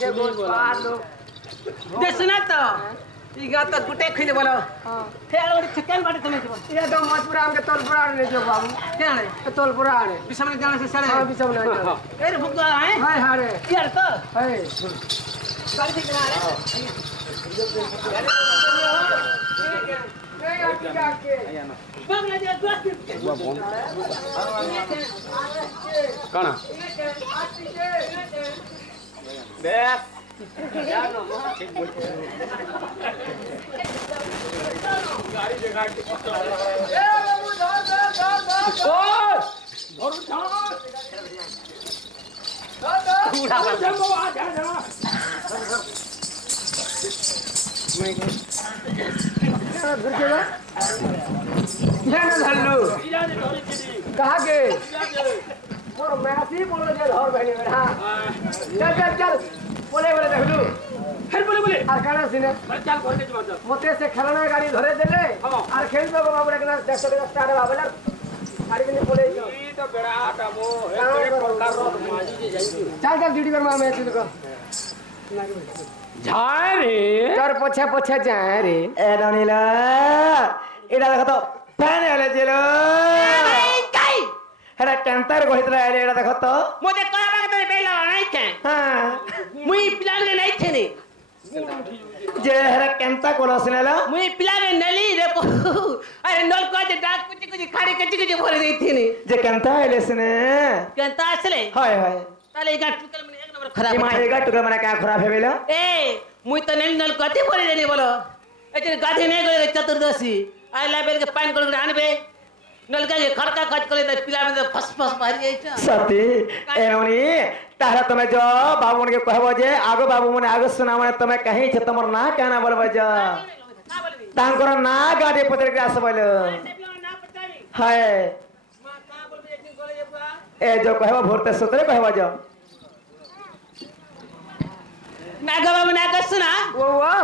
के पालो देखना तो ಈಗ तो गुटे खिले बोलो हां हे और चिकन बाटे तने जीवन ये तो मजपुरा के तोलपुरा ने जो बाबू क्या रे तोलपुरा ने बिसम ने जाने से सड़े हां बिसम ने ए रे भुक्का है हाय हारे यार तो हाय गाड़ी ठीक ना रे नहीं हट के आके बंगला दे दोस्त कण बे गाड़ी देखा के ए बाबू धर ओए और उठा पूरा जंगो आ जा जा ध्यान धल्लू इरा ने धरी की कहा के और मैसी बोलो जे घर बहनी मेरा चल चल चल बोले बोले देखलू फिर बोले আর কানা সিনে मैं चल घर के जमा মতে সে খেলনা গাড়ি ধরে দিলে আর খেলবে বাবা বলে কিনা 100 টাকা স্টার বাবলা গাড়ি কিনে বলে ई तो बेड़ा मो हे तेरे पल्ला रोड माजी जे जाई चल चल ड्यूटी कर मां मैं चल को झाय रे তোর পছে পছে যায় রে এ রনিলা এটা দেখো তো ফ্যান এলে ছিল কাই এটা ক্যান্সার কইতরা এটা দেখো তো मुझे कहा बात तेरे बेला नहीं थे হ্যাঁ मुई पिला के नहीं थे ने যে এটা ক্যান্সার কোলসনেলা मुई पिला के नली रे अरे नल को जे डाक कुछ खाड़ी कुछ भरे देई थी ने যে ক্যান্সার এলেসনে কেনতা আসলে হয় হয় তাহলে এই গাটুকল মানে এক নম্বর খারাপ ইমা এগা টুকরা মানে কা খারাপ হেবেলা এ মুই তো নল নল কতে ভরে দেনি বলো এই যে গাধি নেই গলে চতুর্দশী আই লাইবেল के पानी করে আনবে নলকা যে খড়কা কাট করে দে পিলা में फस फस भर जाइछ সতী এরনি তাহলে তুমি যো বাবু মনে কহবো যে আগো বাবু মনে আগো শোনা মানে তুমি কহি ছে তোমার না কেনা বলবো যা का बोलबी তাঙ্কর না গাড়ি পত্র কে আসবল से पिला ना पटावी হয় मां का बोलबी एक दिन गले जेबा এ যো কহবো ভরতে সতরে কহবো যা না গবা না কসনা ও ও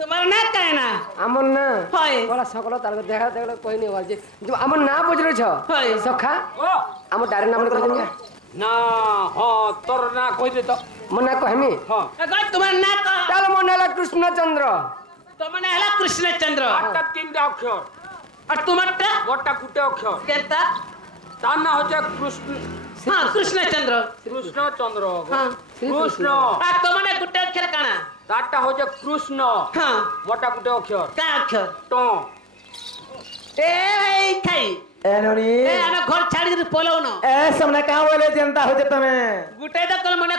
তোমার না কায়না আমন না হয় বলা সকল তার দেখা দেখলে কই নি বলছে যে আমন না বুঝলো ছ হয় সখা ओ আমন ডারে নাম করে দিন ना हां तोर ना कहि दे तो মন না কহমি हां अगर তোমার না কা তাহলে মনে হলো কৃষ্ণচন্দ্র তোমার না হলা কৃষ্ণচন্দ্র आटा तीनटा अक्षर আর তোমারটা गोटा कुटे अक्षर কেনতা तार ना होचे कृष्ण হ্যাঁ কৃষ্ণচন্দ্র कृष्ण चंद्र হ্যাঁ कृष्ण আর তোমার না গুটে অক্ষর কানা तारटा होचे कृष्ण হ্যাঁ मोटा कुटे अक्षर কা অক্ষর ट এ এই খাই এননি এ আমি ঘর ছাড়ি দিতে পলাও না এ সামনে কা বলে চিন্তা হচ্ছে তুমি গুটে তো কল মানে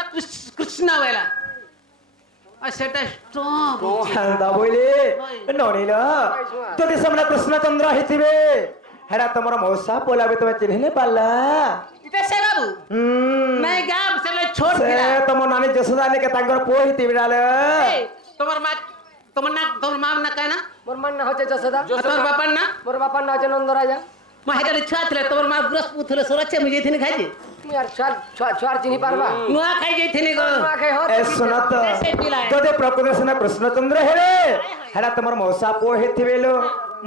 কৃষ্ণ ওলা আর সেটা স্ট্রং শান্ত বইলে ননিল যদি সামনে কৃষ্ণচন্দ্র হিতিবে হেডা তোমার মৌসা পোলাবে তুমি চিনহিনে পারলা এটা সে বাবু নাই গা সেলে ছোট সে দিলা তোমার নানি যশোদা নিকে তাঙ্কর পুଅ হিতিবে ডালে তোমার মা না কায় না মোর মান না হচ্ছে যশোদা আর তোমার বাবার না মোর বাপার না হচ্ছে নন্দ রাজা মা হেটারে ছুয়া ଥିଲେ তোমার মা ব্রস পুথলে সরাচ্ছে মুই যেদিন খাইছে তুমি আর ছুয়ার চিনি পারবা নুয়া খাই যাইছিনি গো মা খাই হত এ শোনত যদি প্রকৃত সিনা কৃষ্ণচন্দ্র হেরে হেডা তোমার মৌসা পুଅ হিতিবে লো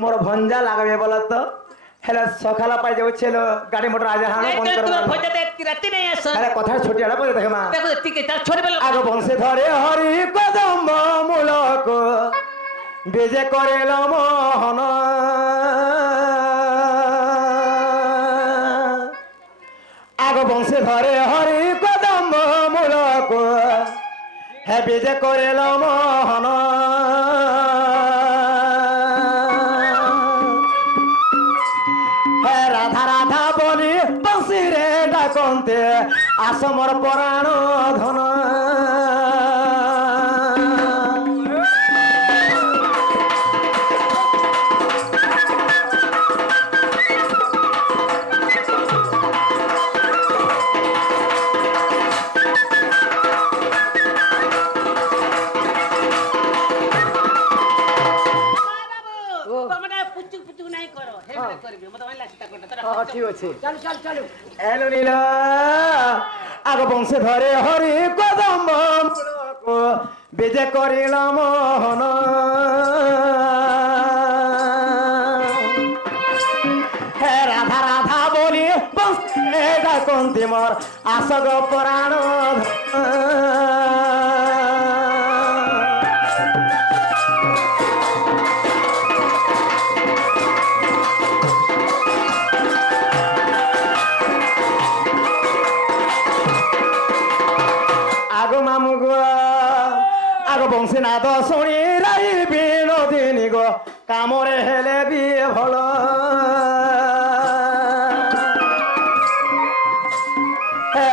মোর ভঞ্জা লাগবে বল তো হেলা সকালা পাই যাচ্ছিল গাড়ি মোটর আজ হানো এই বন্ধ তো তোমার করবা ভজাতে রাতে নাই আস আরে কথা ছুটি আড়া পড়ে দেখে মা দেখো ঠিক আছে তার ছোট বেলা আগ বংশে ধরে হরি কদম্ব মূলক বেজে করেল মোহন আগ বংশে ধরে হরি কদম্ব মূলক হে বেজে করেল মোহন হে রাধা রাধা বলি বংশীরে ডাকন্তে আসমর পরাণ ধন তোমরা পুচু পুচু নাই করো হেবে করবি মত ভাই লাগতা করতে তোরা হ্যাঁ ঠিক আছে চল চল চল এলো নীল আগ বংশে ধরে হরি কদম্ব মূলক বেজে করিল মোহন হে রাধা রাধা বলি বংশে ডাকন্তি মোর আসগ পরাণ ନାଦ ଶୁଣି ରାଇ ବିନୋଦିନୀ ଗୋ କାମରେ ହେଲେ ବି ଭଲ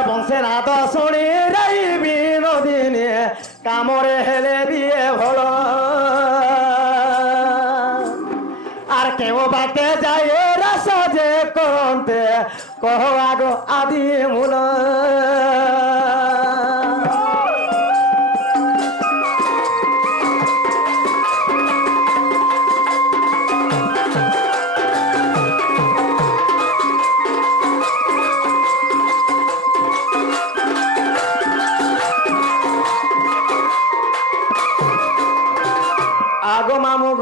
ବଂଶେ ନାଦ ଶୁଣି ରାଇ ବିନୋଦିନୀ କାମରେ ହେଲେ ବି ଭଲ আর কেউ বাটে যায় রাস যে করতে কহ আগ আদি মূল আগ মামুগ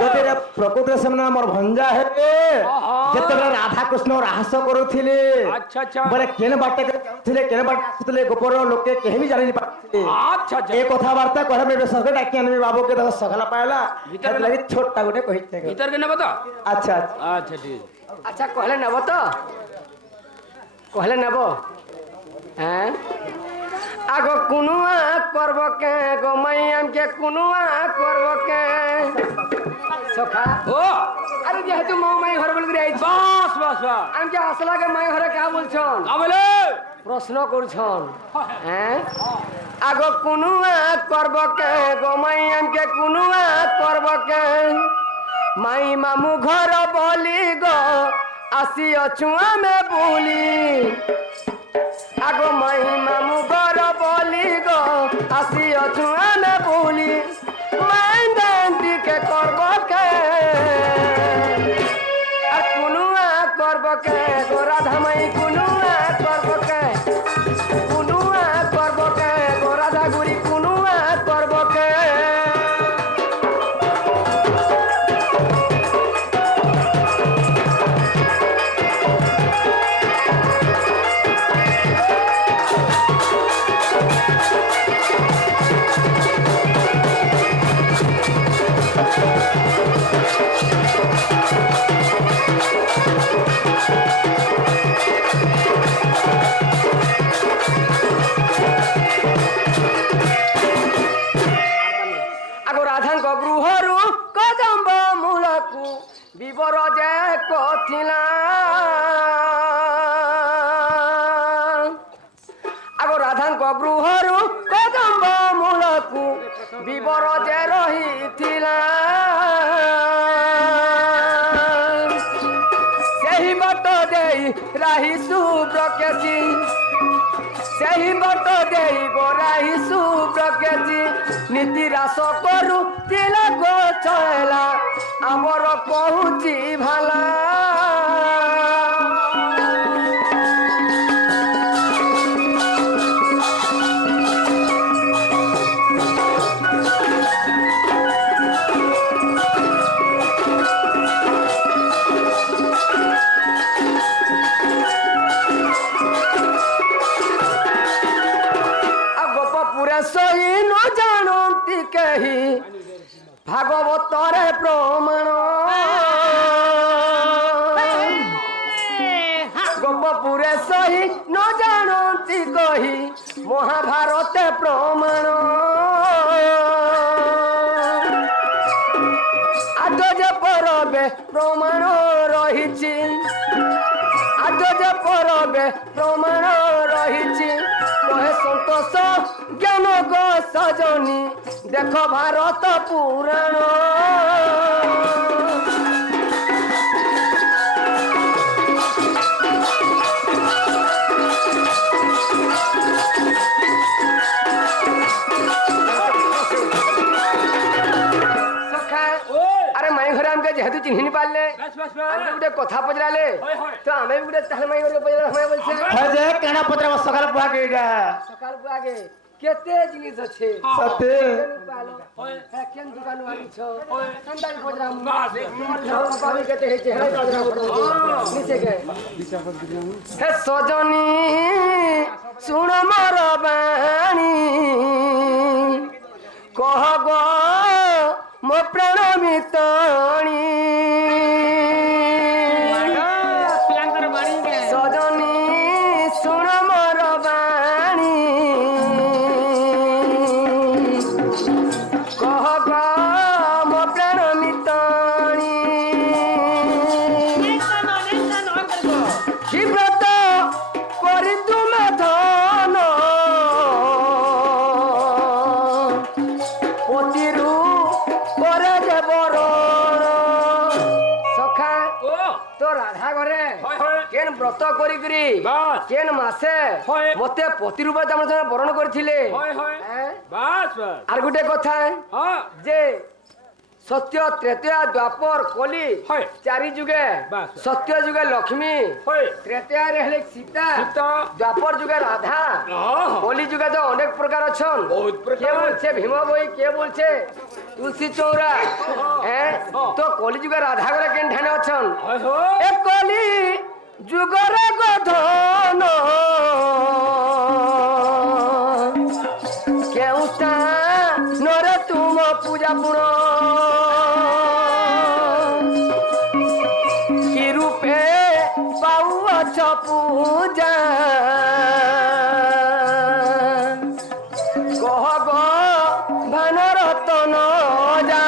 যেতে প্রকৃত সেমনে আমার ভঞ্জা হেবে যেতবে রাধা কৃষ্ণ রাহাস করুଥିଲେ আচ্ছা আচ্ছা বলে কেন বাটে যাউଥିଲେ কেন বাটে আসুଥିଲେ গোপর লোকে কেহি বি জানি পারছিলে আচ্ছা আচ্ছা এই কথাবার্তা কহবে সরকার ডাকি আনবি বাবু কে দেখো সকালা পাইলা ভিতরে লাগি ছোটটা গোটে কহিতে ভিতর কে নেব তো আচ্ছা আচ্ছা ঠিক আচ্ছা কহলে নেব তো কহলে নেব হ্যাঁ আগো কুনুয়া করব কে গো মাইয়াম কে কুনুয়া করব কে সখা ও আরে যেহেতু মৌ মাই ঘর বলে করে আইছি বাস বাস বাস আমি যে আসলাকে মাই ঘরে কা বলছন কাবলে প্রশ্ন করছন হ্যাঁ আগো কুনুয়া করব কে গো মাইয়াম কে কুনুয়া করব কে মাই মামু ঘর বলি গো আসি অছু আমি বলি আগো মাই মামু ঘর বলি গো আসি অছু আমি বলি মাই দান্তি কে করব কে আর কুনুয়া করব কে গো রাধা মাই কুনুয়া করব কে কুনুয়া করব কে গো রাধা গুরি কুনুয়া করব কে আগো রাধাঙ্ক গৃহরু কদম্ব মূলকু বিবর যে কথিলা আগো রাধাঙ্ক গৃহরু কদম্ব মূলকু বিবর যে রহিথিলা ସେହି ବଟ ଦେଇ ରାହି ସୁବ୍ରକେଶୀ ସେହି ବଟ ଦେଇ ଗୋରାହି ସୁବ୍ରକେଶୀ ନୀତି ରାସ କରୁ ତିଲକ ଛଏଲା ଆମର କହୁଛି ଭାଲା ସହି ନ ଜାଣନ୍ତି କେହି ଭାଗବତରେ ପ୍ରମାଣ ଗୋପପୁରେ ସହି ନ ଜାଣନ୍ତି କହି ମହାଭାରତ ପ୍ରମାଣ ଆଜ ଯେ ପରବେ ପ୍ରମାଣ ରହିଛି আজ যে পরবে প্রমাণ রহিছি কহে সন্তোষ জ্ঞান গো সজনী দেখ ভারত পুরাণ আরে মাই ঘরে আমাকে যেহেতু চিহ্নি পারলে বাস বাস আমাকে গোটে কথা পচরালে তো আমি বি গোটে তাহলে মাই ঘরে পচরা আমি বলছে হ্যাঁ যে কেন পত্র সকাল পুয়া কেইটা সকাল আগে কেতে জিনিস আছে সতে হ্যাঁ কেন দোকান আনিছ কান্দাই পচরা বাস পাবি কেতে হেছে হ্যাঁ পচরা নিচে কে হে সজনী শুণ মোর বাণী কহ গো ମୋ ପ୍ରାଣ ମିତଣୀ ସଜନୀ ଶୁଣ ମୋର ବାଣୀ বরণ সখা ও তো রাধা ঘরে হয় হয় কেন ব্রত করি বাস। কেন মাসে হয়। মতে পতি রূপে তোমার সঙ্গে বরণ করেছিলে হয় হয় হ্যাঁ? বাস বাস আর গোটে কথা হ্যাঁ যে সত্য ত্রেতয়া দ্বাপর কলি হয়। চারি যুগে বাস। সত্য যুগে লক্ষ্মী হয় ত্রেতয়ারে হলে সীতা সীতা। দ্বাপর যুগে রাধা হ্যাঁ কলি যুগে তো অনেক প্রকার অছন বহুত প্রকার। কে বলছে ভীম বই কে বলছে তুলসী চৌরা হ্যাঁ তো কলি যুগে রাধা করে কেন ঠানে অছন হয় হয় এ কলি যুগরে গধন কেউ নরে তুম পূজা পুণ কি রূপে পাউছ পূজা কহ গো ভানরতন যা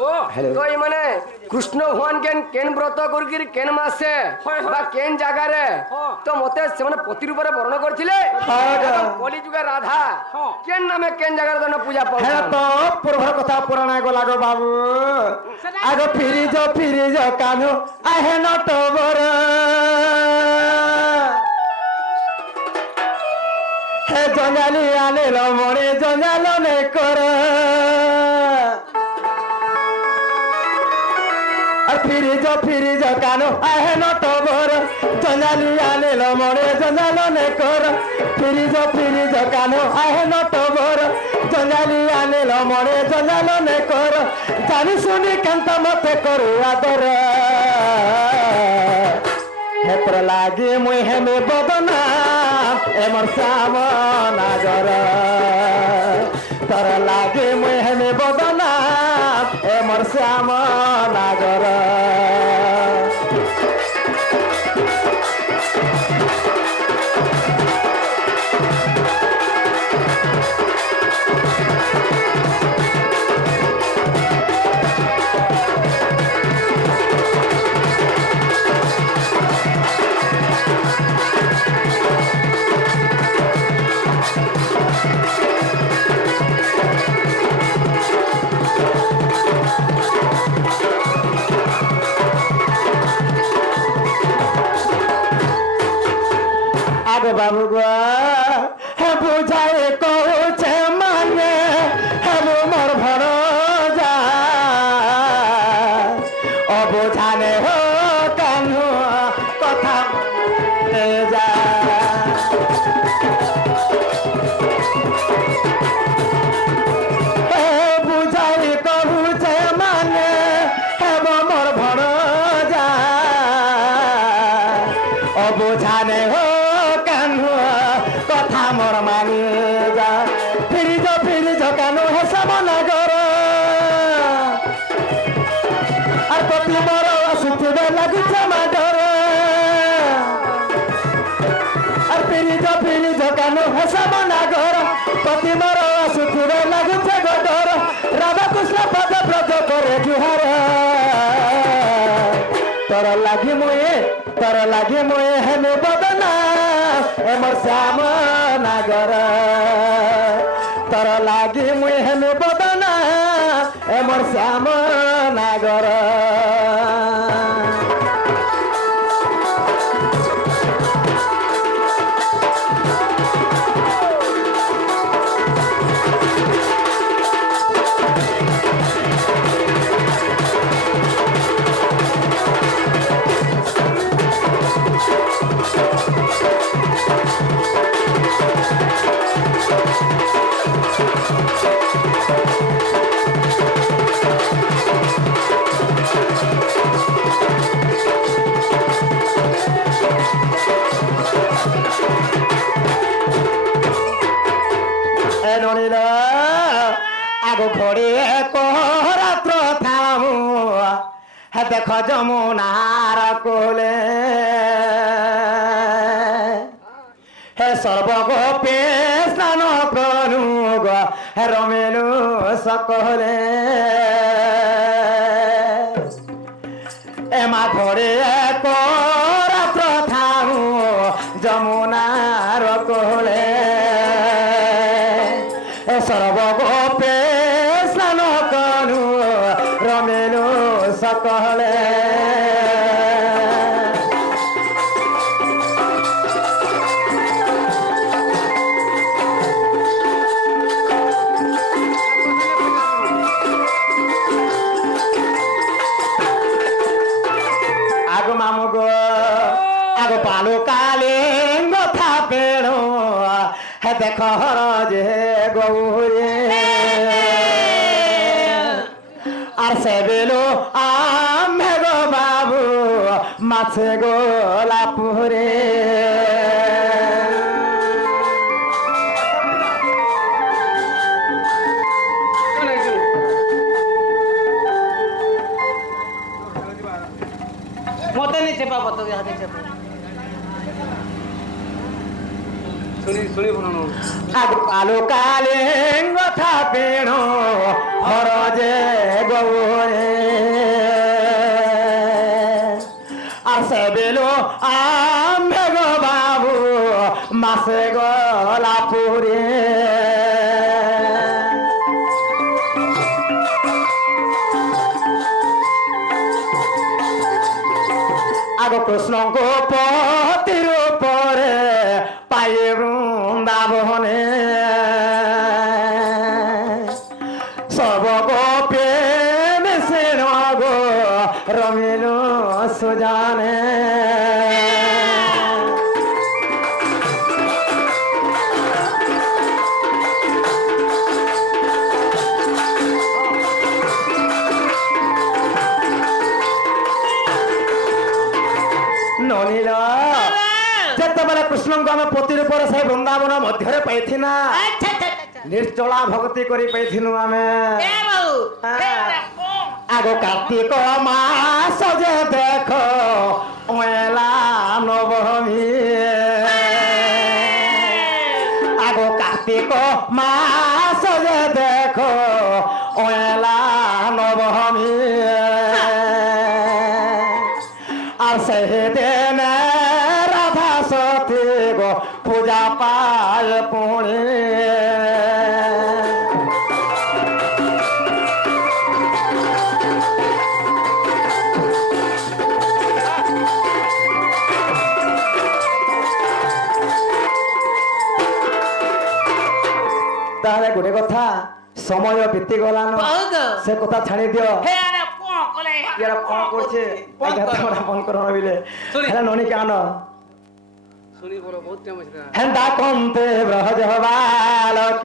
ও তো এই মানে কৃষ্ণ ভগবান কেন ব্রত করি কেন মাসে হয়, হয়। বা কেন জায়গারে হ্যাঁ। তো মতে সেমানে পতি রূপে বর্ণ করছিলে হ্যাঁ। কলি যুগে রাধা হ্যাঁ। কেন নামে কেন জায়গার জন্য পূজা হ্যাঁ পাওয়া তো পুরভর কথা পুরানা গলা গো বাবু আগ ফিরিজ কানু আহে নটবর হে জঞ্জালি আনে রমণে জঞ্জাল নে কর আর ফিরিজ কানু আহে নটবর জঞ্জালি আনে রমণে জঞ্জাল নে কর ফিরিজ কানু আহে নটবর জঞ্জালি আনে রমণে জঞ্জাল নে কর জানি শুনি কান্ত মতে করু আদর হেতর লাগি মুই হেমে বদনা এমর শ্যাম নাগর তর লাগি মুই হেমে বদনা এমর শ্যাম নাগর আগে বাবু গো হে বুঝাই কৌছে মানে হে মোর ভর যা অবুঝানে হো কানু কথা যা হে বুঝাই কৌছে মানে হে মোর ভর যা অবুঝানে হো কথা মোর মানি যা ফিরিজ কানু হেসাব নগর আর প্রতি মোর আসুথিবে লাগুছে মাডর আর ফিরিজ কানু হেসাব নগর প্রতি মোর আসুথিবে লাগুছে গডর রাধাকৃষ্ণ পদ ব্রত করে জুহার তর লাগি মুয়ে হেমে বদনা এমর শ্যাম নাগর তর লাগি মুই হেমে বদনা এমর শ্যাম নাগর ননিল আগ ঘড়ি রাত্র থামু হে দেখ যমুনার কোলে হে সর্বগোপে স্নান করু গো হে রমেলু সকলে মা ঘরে রাত্র থামু যমুনার কোলে সর্বগোপে স্নান করু রমেলু সকলে আগো মামু গো আগো পালু কালে কথা পেড়ো হে দেখ যে গৌরে আর সে বেলো আমে গো বাবু মাছে গোলাপুরে মতে নেই চেপা পত হাতে চেপা শুনি বলো আগো পালু কালে কথা পেড়ো হর যে গৌরে আর সে বেলো আমে গো বাবু মাছে গোলাপুরে আগো কৃষ্ণ গোপতির উপরে পায়ে বৃন্দাবনে সব গোপে মিশে গো রমিল সুজানে ননীল যেତେବେଳେ କୃଷ୍ଣଙ୍କୁ ଆମେ ପତି ରୂପରେ ସେଇ ବୃନ୍ଦାବନ ମଧ୍ୟରେ ପାଇଥିନା আচ্ছা আচ্ছা আচ্ছা ନିର୍ଜଳା ଭକ୍ତି କରି ପାଇଥିନୁ ଆମେ এ বাবু আগ কার্তিক মাস যে দেখ ওলা নবমী আগ কার্তিক মাস যে দেখ ওলা নবমী আর সেদিন রাধা সতী গো পূজা পায় পুণে তাহলে গোটে কথা সময় বিতিগলান ବହୁତ সে কথা ছাড়ি দিও হে আরে কোন কলে ইয়ারা ফোন করছে ফোন করো নবিলে শুনি। হ্যাঁ ননি কান শুনি বলো বহুত টাইম আছে হেন্দা কন্তে ব্রহ্মজবাল